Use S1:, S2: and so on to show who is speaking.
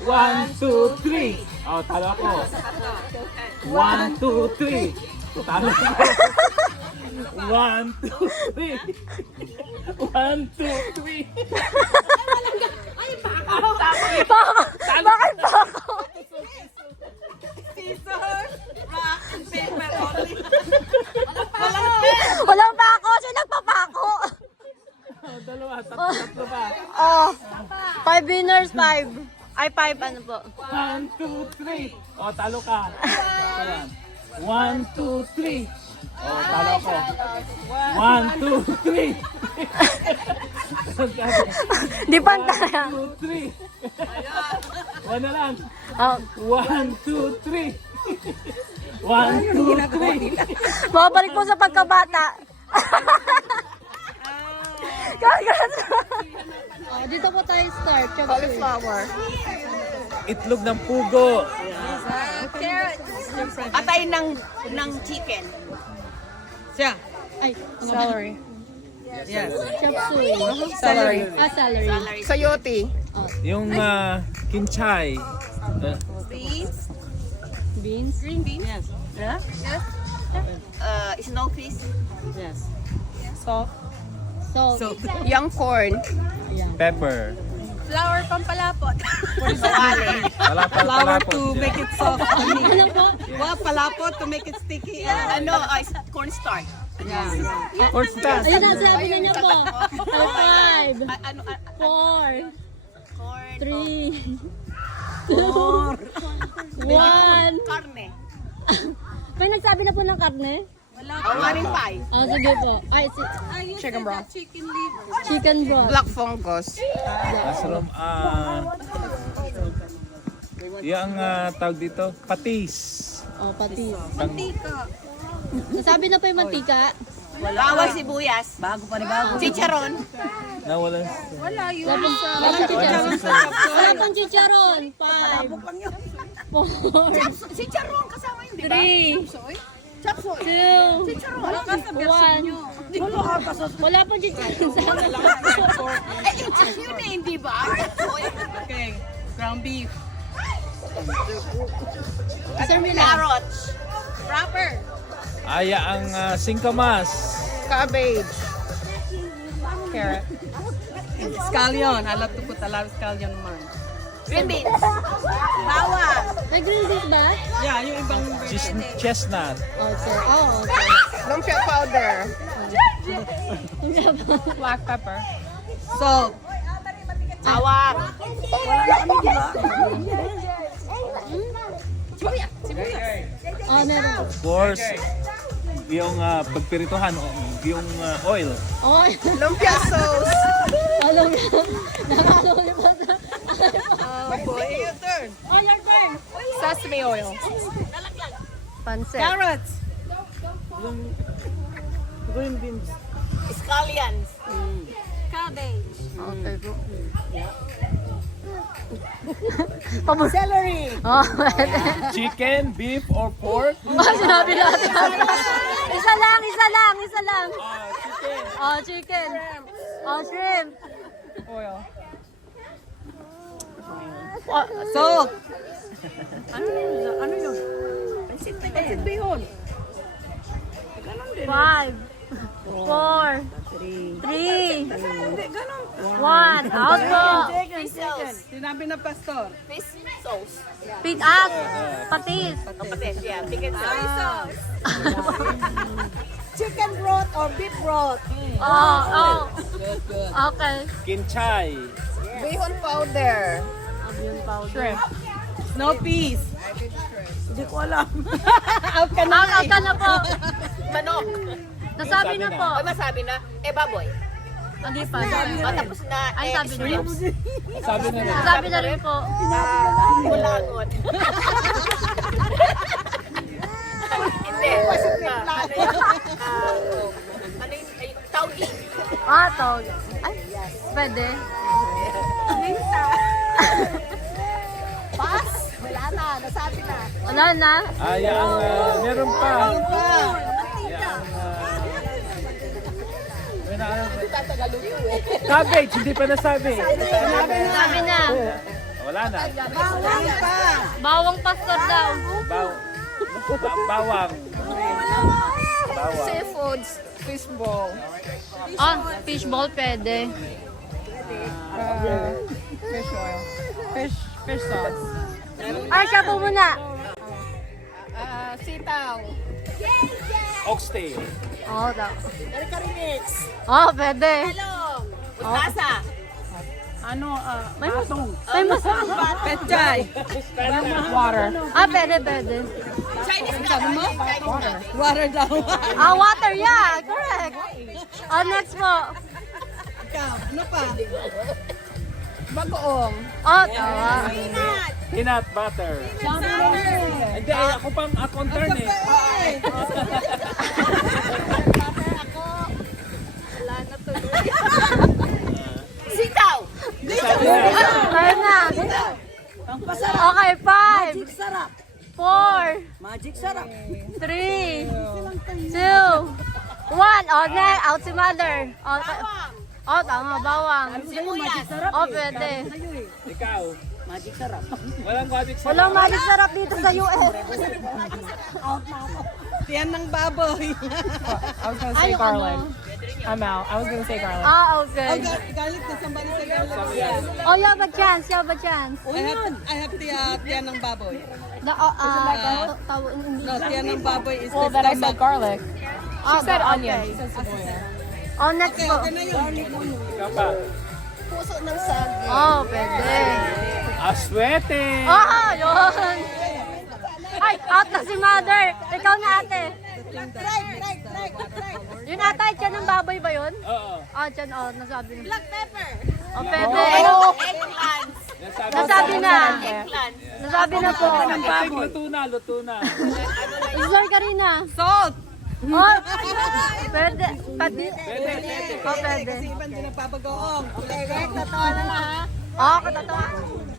S1: 1, 2, 3. Oh, talo ako. 1, 2, 3. Talo ako. 1, 2, 3. 1, 2, 3.
S2: Bakit pa ako?
S3: Scissors, rock, and paper only.
S2: Walang pa ako. Siya nagpapako.
S1: Oh, dalawa, tatlo pa.
S2: Oh, 5 winners, 5. Ay, 5 ano po?
S1: 1, 2, 3. Oh, talo ka. 1, 2, 3. Oh, talo ako. 1, 2, 3.
S2: Di pantaya.
S1: 1, 2, 3. One na lang.
S2: Oh,
S1: 1, 2, 3. 1, 2, 3.
S2: babalik po sa pagkabata. Congrats! Oh, dito po tayo start. Cauliflower.
S1: Itlog ng pugo.
S3: Atay ng chicken. Siya.
S2: Ay, celery.
S3: Yes.
S2: Chop suey.
S3: Celery.
S2: Ah, celery.
S3: Sayote.
S1: Yung kinchay.
S3: Beans.
S2: Beans.
S3: Green beans. Yes. Yeah? Yes. Snow peas. Yes. Salt.
S2: Salt.
S3: Young corn.
S2: Ayan.
S1: Pepper.
S3: Flour pampalapot.
S1: Flour
S3: to make it soft.
S2: Ano po?
S3: Well, palapot to make it sticky. Cornstarch. Yeah.
S1: Or stas.
S2: Ayun na, sabi na niya po. 5,
S3: Ano?
S2: 4,
S3: Corn.
S2: 3, 2, 1.
S3: Karne.
S2: May nagsabi na po ng karne?
S3: Marin pie.
S2: Ah, sige po. Ay,
S3: Chicken broth.
S2: chicken broth.
S3: Black fungus.
S1: Mushroom. Yung tawag dito, patis.
S2: Oh, patis.
S3: Mantika.
S2: Nasabi na po yung mantika.
S3: Bawang sibuyas. Bago pa rin bago. Chicharon.
S1: Nawalan.
S3: Wala yun.
S2: Walang chicharon. Wala pong chicharon. 5, 4,
S3: Chicharon kasama yun, di
S2: 3,
S3: Chapsoy.
S2: 2,
S3: Wala ka sa version
S2: 1.
S3: nyo.
S2: Wala pong chicharon sa akin.
S3: Yun eh, di ba? Okay. Ground beef.
S2: Sir Mila.
S3: Carrots. Wrapper.
S1: Aya ang singkamas.
S3: Cabbage. Carrot. Scallion. I love to put a lot of scallion on mine. Green beans. Bawang.
S2: May green beans ba?
S3: Yeah, yung ibang
S1: Chestnut.
S2: Okay. Oh, okay.
S3: lumpia powder. Black pepper. Salt. Bawang. Wala na kami, di ba?
S2: Oh, meron.
S1: Of course, yung pagpirituhan, yung oil.
S2: Oh,
S3: Lumpia sauce.
S2: alam mo. Nakakaulit pa sa...
S3: Oh boy, your turn.
S2: Oh, your turn.
S3: Sesame oil.
S2: Pansit.
S3: Carrots.
S1: Green beans.
S3: Scallions. Cabbage.
S2: Okay po. Pabor.
S3: Celery.
S2: Oh,
S1: Chicken, beef, or pork?
S2: sinabi natin. Isa lang.
S1: Chicken.
S2: Oh, chicken. Oh, shrimp.
S3: Oil. Salt. Ano yun? Pansit ba yun?
S2: 5, 4, 3, 1. Out po.
S3: Sinabi na pastor.
S4: Fish sauce.
S2: Pit up. Patis.
S4: Kapatid, yeah. Chicken sauce.
S3: Chicken broth or beef broth.
S2: Oh. Okay.
S1: Kinchay.
S3: Bihon powder.
S2: Avion powder.
S3: Shrimp. Snow peas. Hindi ko alam.
S2: Out ka na po.
S4: Manok.
S2: Nasabi na po.
S4: O masabi na, baboy.
S2: Hindi pa.
S4: O tapos na,
S2: Ay, sabi na.
S4: shrimps.
S1: Sabi na rin.
S2: Nasabi na rin po.
S4: Bulangot. Hindi. Ano yun? Ano yun? Tawgi.
S2: Ah, tawag. Ay, pwede.
S3: Pass. Wala na. Nasabi na.
S2: Wala na.
S1: Aya ang meron pa. Cabbage, hindi pa nasabi.
S2: Sabi na.
S1: Wala na.
S2: Bawang pastor daw.
S1: Bawang. Bawang.
S3: Seafoods. Fishball.
S2: Ah, fishball pwede.
S3: Fish oil. Fish sauce.
S2: Ay, siya po muna.
S3: Sitaw.
S1: Oxtail.
S2: Oo, daw.
S4: Kari-kari mix.
S2: Oh, pwede.
S4: Talong. Mustasa.
S3: Ano,
S2: May mas...
S3: petchay. Water.
S2: Ah, pwede, pwede.
S4: Chinese na.
S3: Water. Water daw.
S2: Ah, water, yeah, correct. Oh, next po.
S3: Ano pa? Bagoong.
S2: Oh, tawa.
S1: Peanut butter. Hindi, ako ang turn eh.
S4: Sitaw.
S2: Tayo na. Okay, 5.
S5: Magic sarap.
S2: 4.
S5: Magic sarap.
S2: 3. 2. 1. Oh, next. Out si mother. Oh, tama, bawang.
S4: Sibuyas.
S2: Oh, pwede.
S1: Ikaw.
S5: Magic sarap.
S1: Walang magic sarap.
S2: Walang magic sarap dito sa US.
S3: Tiyan ng baboy.
S6: I was gonna say garlic. I'm out. I was gonna say garlic.
S2: Ah, okay.
S3: Garlic na somebody say garlic.
S2: Oh, you have a chance. You have a chance.
S3: I have the tiyan ng baboy.
S2: The,
S3: No, tiyan ng baboy is
S6: Well, then I said garlic.
S2: She
S6: said onion. She said cebolla.
S2: Oh, next po.
S1: Ikaw pa.
S3: Puso ng saging.
S2: Oh, pwede.
S1: Aswete.
S2: Oh, yun. Ay, out na si mother. Ikaw na ate. Yun ata, tiyan ng baboy ba yun?
S1: Oo.
S2: Ah, tiyan, oh, nasabi na.
S4: Black pepper.
S2: Oh, pwede.
S4: Eggplants.
S2: Nasabi na.
S4: Eggplants.
S2: Nasabi na po.
S1: Luto na, luto na.
S2: Islar ka rin na.
S3: Salt.
S2: Oh, pwede. Pwede.
S1: Pwede.
S2: Oh, pwede.
S3: Iban din ang babagoong.
S2: Oh, katatawa.